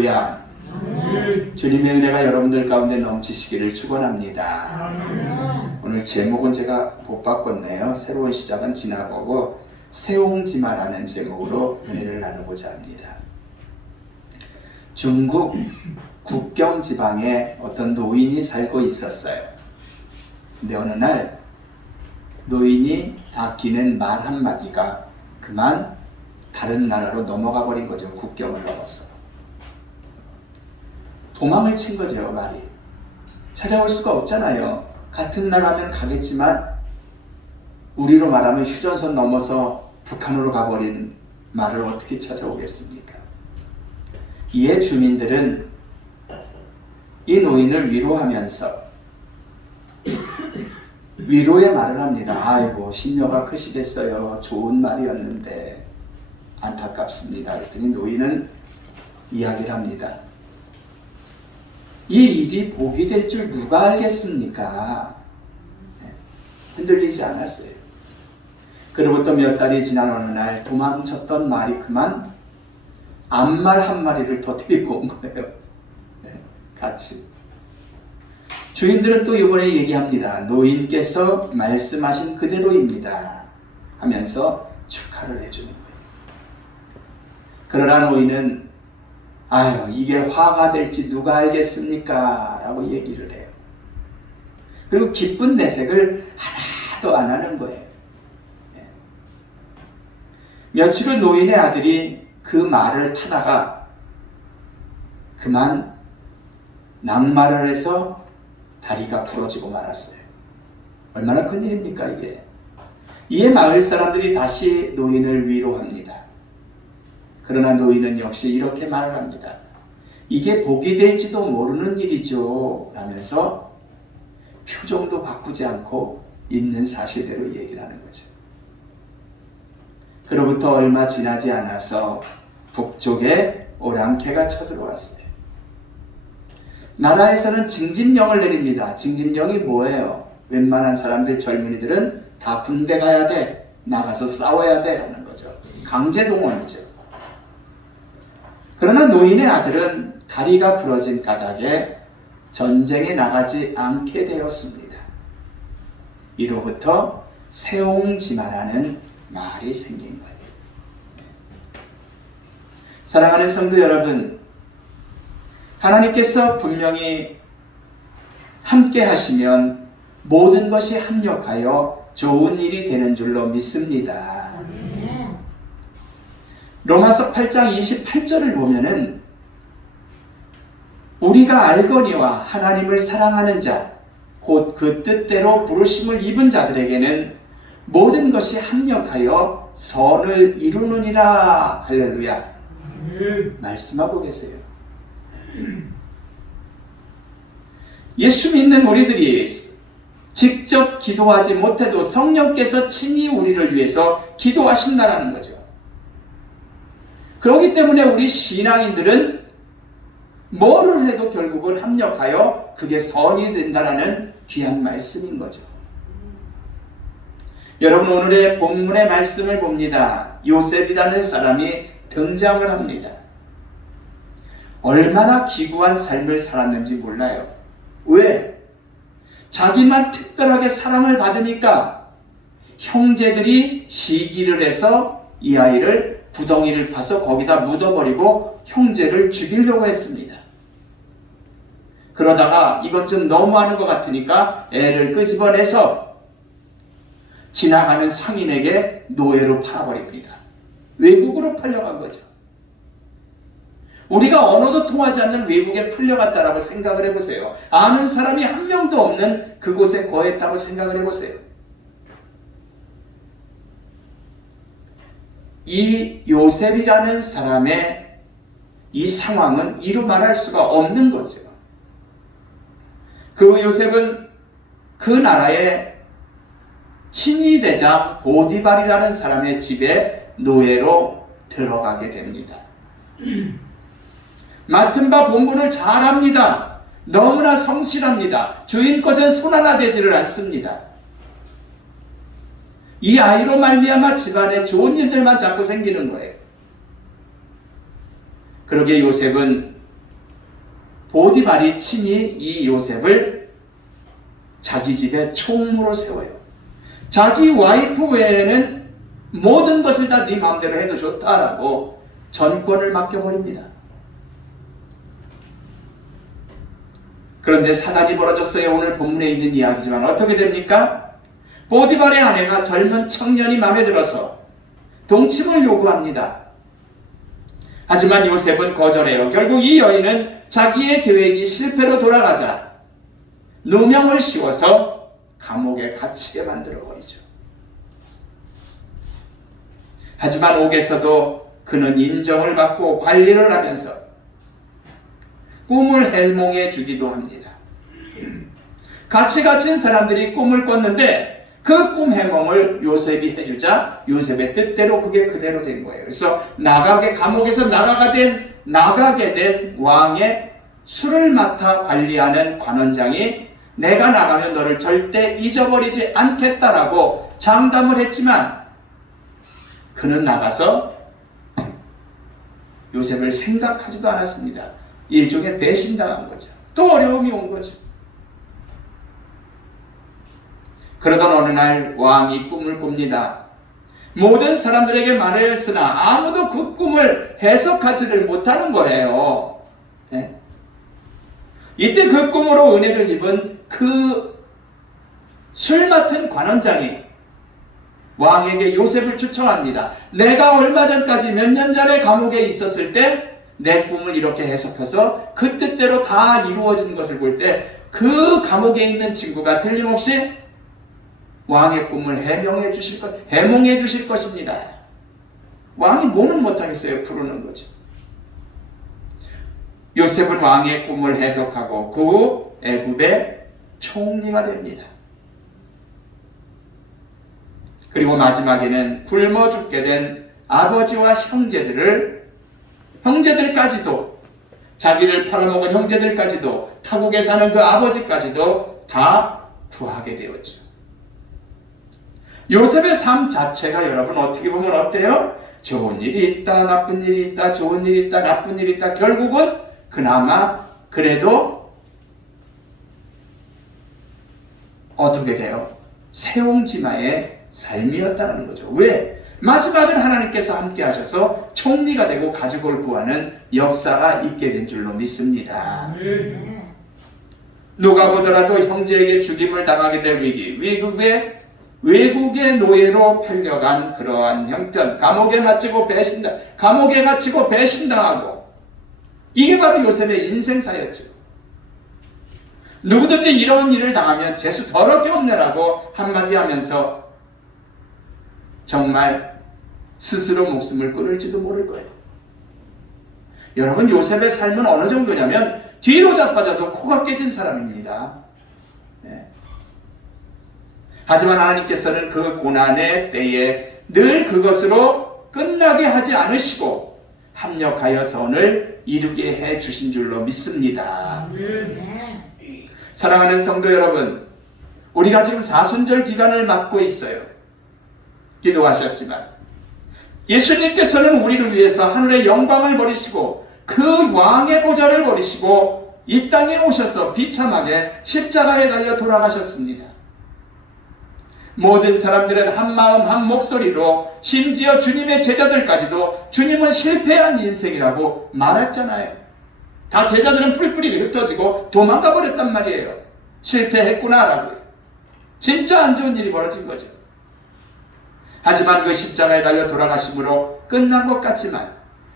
할렐루야. 주님의 은혜가 여러분들 가운데 넘치시기를 축원합니다. 오늘 제목은 제가 못 바꿨네요. 새로운 시작은 지나가고 세옹지마라는 제목으로 은혜를 나누고자 합니다. 중국 국경 지방에 어떤 노인이 살고 있었어요. 근데 어느 날 노인이 아끼는 말 한마디가 그만 다른 나라로 넘어가 버린 거죠. 국경을 넘어서 도망을 친 거죠. 말이 찾아올 수가 없잖아요. 같은 나라면 가겠지만 우리로 말하면 휴전선 넘어서 북한으로 가버린 말을 어떻게 찾아오겠습니까? 이에 주민들은 이 노인을 위로하면서 위로의 말을 합니다. 아이고 심려가 크시겠어요. 좋은 말이었는데 안타깝습니다. 그랬더니 노인은 이야기를 합니다. 이 일이 복이 될 줄 누가 알겠습니까? 흔들리지 않았어요. 그로부터 몇 달이 지난 어느 날 도망쳤던 말이 그만 암말 한 마리를 더 데리고 온 거예요. 같이. 주인들은 또 이번에 얘기합니다. 노인께서 말씀하신 그대로입니다. 하면서 축하를 해주는 거예요. 그러나 노인은 아유 이게 화가 될지 누가 알겠습니까? 라고 얘기를 해요. 그리고 기쁜 내색을 하나도 안 하는 거예요. 며칠 후 노인의 아들이 그 말을 타다가 그만 낙마를 해서 다리가 부러지고 말았어요. 얼마나 큰일입니까 이게. 이에 마을 사람들이 다시 노인을 위로합니다. 그러나 노인은 역시 이렇게 말을 합니다. 이게 복이 될지도 모르는 일이죠. 라면서 표정도 바꾸지 않고 있는 사실대로 얘기를 하는 거죠. 그로부터 얼마 지나지 않아서 북쪽에 오랑캐가 쳐들어왔어요. 나라에서는 징집령을 내립니다. 징집령이 뭐예요? 웬만한 사람들 젊은이들은 다 군대 가야 돼. 나가서 싸워야 돼. 라는 거죠. 강제동원이죠. 그러나 노인의 아들은 다리가 부러진 까닭에 전쟁에 나가지 않게 되었습니다. 이로부터 세옹지마라는 말이 생긴 거예요. 사랑하는 성도 여러분, 하나님께서 분명히 함께 하시면 모든 것이 합력하여 좋은 일이 되는 줄로 믿습니다. 로마서 8장 28절을 보면은 우리가 알거니와 하나님을 사랑하는 자, 곧 그 뜻대로 부르심을 입은 자들에게는 모든 것이 합력하여 선을 이루느니라. 할렐루야. 말씀하고 계세요. 예수 믿는 우리들이 직접 기도하지 못해도 성령께서 친히 우리를 위해서 기도하신다라는 거죠. 그렇기 때문에 우리 신앙인들은 뭐를 해도 결국은 합력하여 그게 선이 된다라는 귀한 말씀인 거죠. 여러분 오늘의 본문의 말씀을 봅니다. 요셉이라는 사람이 등장을 합니다. 얼마나 기구한 삶을 살았는지 몰라요. 왜? 자기만 특별하게 사랑을 받으니까 형제들이 시기를 해서 이 아이를 구덩이를 파서 거기다 묻어버리고 형제를 죽이려고 했습니다. 그러다가 이건 좀 너무하는 것 같으니까 애를 끄집어내서 지나가는 상인에게 노예로 팔아버립니다. 외국으로 팔려간 거죠. 우리가 언어도 통하지 않는 외국에 팔려갔다라고 생각을 해보세요. 아는 사람이 한 명도 없는 그곳에 거했다고 생각을 해보세요. 이 요셉이라는 사람의 이 상황은 이루 말할 수가 없는 거죠. 그 요셉은 그 나라의 친위대장 보디발이라는 사람의 집에 노예로 들어가게 됩니다. 맡은 바 본분을 잘합니다. 너무나 성실합니다. 주인 것엔 손 하나 대지를 않습니다. 이 아이로 말미암아 집안에 좋은 일들만 자꾸 생기는 거예요. 그러기에 요셉은 보디발이 친히 이 요셉을 자기 집에 총무로 세워요. 자기 와이프 외에는 모든 것을 다 네 마음대로 해도 좋다라고 전권을 맡겨버립니다. 그런데 사단이 벌어졌어요. 오늘 본문에 있는 이야기지만 어떻게 됩니까? 보디발의 아내가 젊은 청년이 마음에 들어서 동침을 요구합니다. 하지만 요셉은 거절해요. 결국 이 여인은 자기의 계획이 실패로 돌아가자 누명을 씌워서 감옥에 갇히게 만들어버리죠. 하지만 옥에서도 그는 인정을 받고 관리를 하면서 꿈을 해몽해 주기도 합니다. 같이 갇힌 사람들이 꿈을 꿨는데 그 꿈 해몽을 요셉이 해주자 요셉의 뜻대로 그게 그대로 된 거예요. 그래서 감옥에서 나가게 된 왕의 술을 맡아 관리하는 관원장이 내가 나가면 너를 절대 잊어버리지 않겠다라고 장담을 했지만 그는 나가서 요셉을 생각하지도 않았습니다. 일종의 배신당한 거죠. 또 어려움이 온 거죠. 그러던 어느 날 왕이 꿈을 꿉니다. 모든 사람들에게 말했으나 아무도 그 꿈을 해석하지를 못하는 거예요. 네? 이때 그 꿈으로 은혜를 입은 그 술 맡은 관원장이 왕에게 요셉을 추천합니다. 내가 얼마 전까지 몇 년 전에 감옥에 있었을 때 내 꿈을 이렇게 해석해서 그 뜻대로 다 이루어진 것을 볼 때 그 감옥에 있는 친구가 틀림없이 왕의 꿈을 해몽해 주실 것입니다. 왕이 뭐는 못하겠어요. 부르는 거죠. 요셉은 왕의 꿈을 해석하고 그 애굽의 총리가 됩니다. 그리고 마지막에는 굶어 죽게 된 아버지와 형제들까지도 자기를 팔아먹은 형제들까지도 타국에 사는 그 아버지까지도 다 구하게 되었죠. 요셉의 삶 자체가 여러분 어떻게 보면 어때요? 좋은 일이 있다, 나쁜 일이 있다, 좋은 일이 있다, 나쁜 일이 있다. 결국은 그나마 그래도 어떻게 돼요? 세옹지마의 삶이었다는 거죠. 왜? 마지막은 하나님께서 함께 하셔서 총리가 되고 가족을 구하는 역사가 있게 된 줄로 믿습니다. 누가 보더라도 형제에게 죽임을 당하게 될 위기, 외국의 노예로 팔려간 그러한 형편, 감옥에 갇히고 배신당하고 이게 바로 요셉의 인생사였죠. 누구든지 이런 일을 당하면 재수 더럽게 없네라고 한마디 하면서 정말 스스로 목숨을 끊을지도 모를 거예요. 여러분, 요셉의 삶은 어느 정도냐면 뒤로 자빠져도 코가 깨진 사람입니다. 네. 하지만 하나님께서는 그 고난의 때에 늘 그것으로 끝나게 하지 않으시고 합력하여 선을 이루게 해 주신 줄로 믿습니다. 사랑하는 성도 여러분, 우리가 지금 사순절 기간을 맞고 있어요. 기도하셨지만 예수님께서는 우리를 위해서 하늘의 영광을 버리시고 그 왕의 보좌를 버리시고 이 땅에 오셔서 비참하게 십자가에 달려 돌아가셨습니다. 모든 사람들은 한 마음 한 목소리로 심지어 주님의 제자들까지도 주님은 실패한 인생이라고 말했잖아요. 다 제자들은 뿔뿔이 흩어지고 도망가 버렸단 말이에요. 실패했구나라고요. 진짜 안 좋은 일이 벌어진 거죠. 하지만 그 십자가에 달려 돌아가심으로 끝난 것 같지만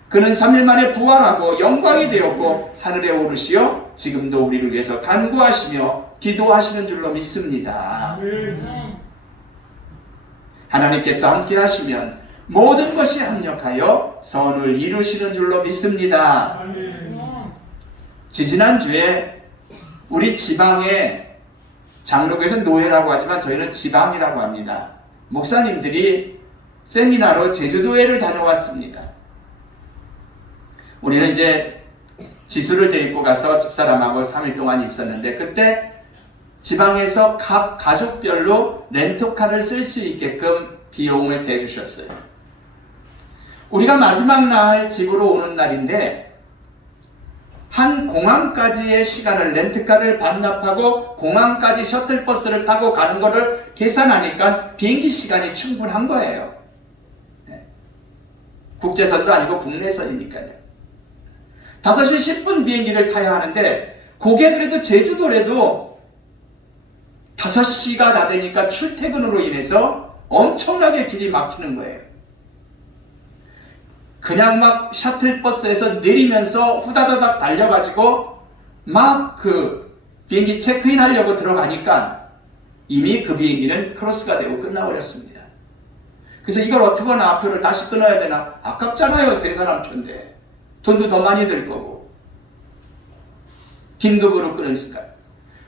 그는 3일 만에 부활하고 영광이 되었고 하늘에 오르시어 지금도 우리를 위해서 간구하시며 기도하시는 줄로 믿습니다. 하나님께서 함께 하시면 모든 것이 합력하여 선을 이루시는 줄로 믿습니다. 지지난주에 우리 지방의 장로교에서는 노회라고 하지만 저희는 지방이라고 합니다. 목사님들이 세미나로 제주도회를 다녀왔습니다. 우리는 이제 지수를 데리고 가서 집사람하고 3일 동안 있었는데 그때 지방에서 각 가족별로 렌터카를 쓸 수 있게끔 비용을 대주셨어요. 우리가 마지막 날 집으로 오는 날인데 한 공항까지의 시간을 렌트카를 반납하고 공항까지 셔틀버스를 타고 가는 거를 계산하니까 비행기 시간이 충분한 거예요. 네. 국제선도 아니고 국내선이니까요. 5시 10분 비행기를 타야 하는데 그게 그래도 제주도라도 5시가 다 되니까 출퇴근으로 인해서 엄청나게 길이 막히는 거예요. 그냥 막 셔틀버스에서 내리면서 후다다닥 달려가지고 막 그 비행기 체크인 하려고 들어가니까 이미 그 비행기는 크로스가 되고 끝나버렸습니다. 그래서 이걸 어떡하나 앞표를 다시 끊어야 되나? 아깝잖아요. 3사람 편인데 돈도 더 많이 들 거고 긴급으로 끊으니까요.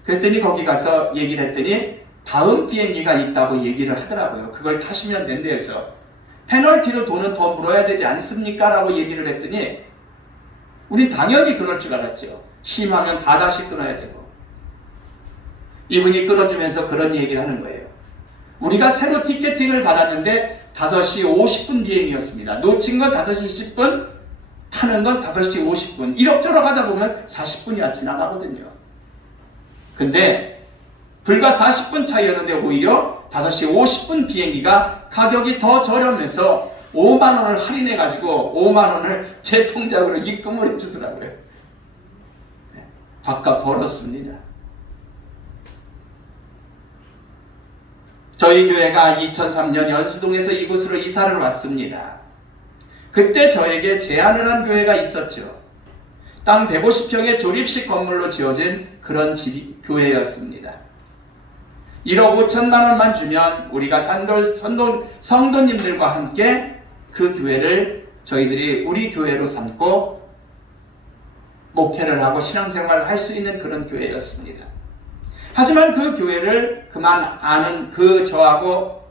그랬더니 거기 가서 얘기를 했더니 다음 비행기가 있다고 얘기를 하더라고요. 그걸 타시면 된대 해서 페널티로 돈은 더 물어야 되지 않습니까? 라고 얘기를 했더니 우린 당연히 그럴 줄 알았죠. 심하면 다 다시 끊어야 되고. 이분이 끊어주면서 그런 얘기를 하는 거예요. 우리가 새로 티켓팅을 받았는데 5시 50분 비행이었습니다. 놓친 건 5시 10분, 타는 건 5시 50분. 이럭저럭 하다 보면 40분이 지나가거든요. 근데 불과 40분 차이였는데 오히려 5시 50분 비행기가 가격이 더 저렴해서 5만 원을 할인해가지고 5만 원을 제 통장으로 입금을 해주더라고요. 밥값 벌었습니다. 저희 교회가 2003년 연수동에서 이곳으로 이사를 왔습니다. 그때 저에게 제안을 한 교회가 있었죠. 땅 150평의 조립식 건물로 지어진 그런 교회였습니다. 1억 5천만 원만 주면 우리가 성도님들과 함께 그 교회를 저희들이 우리 교회로 삼고 목회를 하고 신앙생활을 할 수 있는 그런 교회였습니다. 하지만 그 교회를 그만 아는 저하고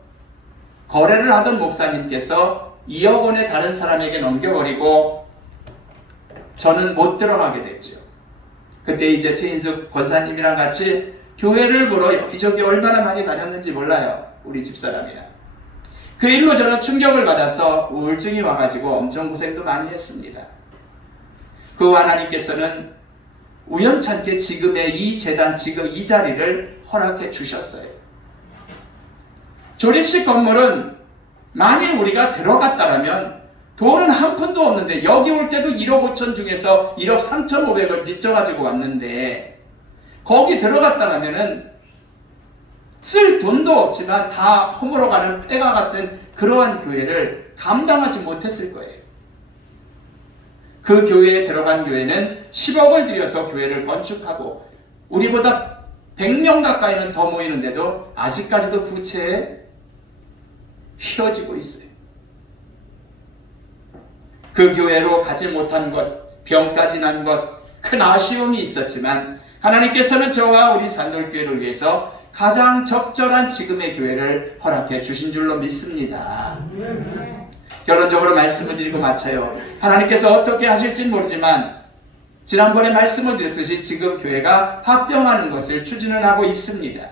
거래를 하던 목사님께서 2억 원에 다른 사람에게 넘겨버리고 저는 못 들어가게 됐죠. 그때 이제 최인숙 권사님이랑 같이 교회를 보러 여기저기 얼마나 많이 다녔는지 몰라요. 우리 집사람이랑. 그 일로 저는 충격을 받아서 우울증이 와가지고 엄청 고생도 많이 했습니다. 그 하나님께서는 우연찮게 지금의 이 재단, 지금 이 자리를 허락해 주셨어요. 조립식 건물은 만일 우리가 들어갔다라면 돈은 한 푼도 없는데 여기 올 때도 1억 5천 중에서 1억 3,500을 빚져가지고 왔는데 거기 들어갔다라면은 쓸 돈도 없지만 다 허물어가는 폐가 같은 그러한 교회를 감당하지 못했을 거예요. 그 교회에 들어간 교회는 10억을 들여서 교회를 건축하고 우리보다 100명 가까이는 더 모이는데도 아직까지도 부채에 휘어지고 있어요. 그 교회로 가지 못한 것, 병까지 난 것, 큰 아쉬움이 있었지만 하나님께서는 저와 우리 산돌교회를 위해서 가장 적절한 지금의 교회를 허락해 주신 줄로 믿습니다. 결론적으로 말씀을 드리고 마쳐요. 하나님께서 어떻게 하실지는 모르지만 지난번에 말씀을 드렸듯이 지금 교회가 합병하는 것을 추진을 하고 있습니다.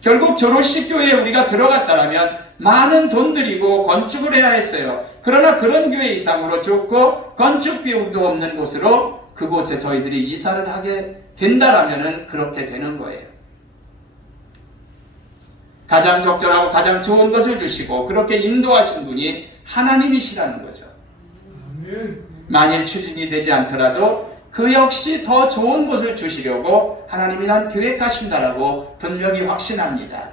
결국 졸업식 교회에 우리가 들어갔다면 많은 돈 들이고 건축을 해야 했어요. 그러나 그런 교회 이상으로 좁고 건축 비용도 없는 곳으로 그곳에 저희들이 이사를 하게 된다라면 그렇게 되는 거예요. 가장 적절하고 가장 좋은 것을 주시고 그렇게 인도하신 분이 하나님이시라는 거죠. 만일 추진이 되지 않더라도 그 역시 더 좋은 것을 주시려고 하나님이 난 계획하신다라고 분명히 확신합니다.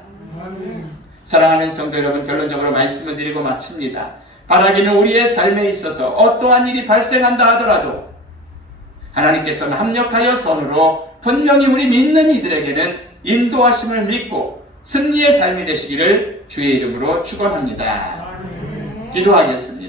사랑하는 성도 여러분, 결론적으로 말씀을 드리고 마칩니다. 바라기는 우리의 삶에 있어서 어떠한 일이 발생한다 하더라도 하나님께서는 합력하여 선으로 분명히 우리 믿는 이들에게는 인도하심을 믿고 승리의 삶이 되시기를 주의 이름으로 축원합니다. 기도하겠습니다.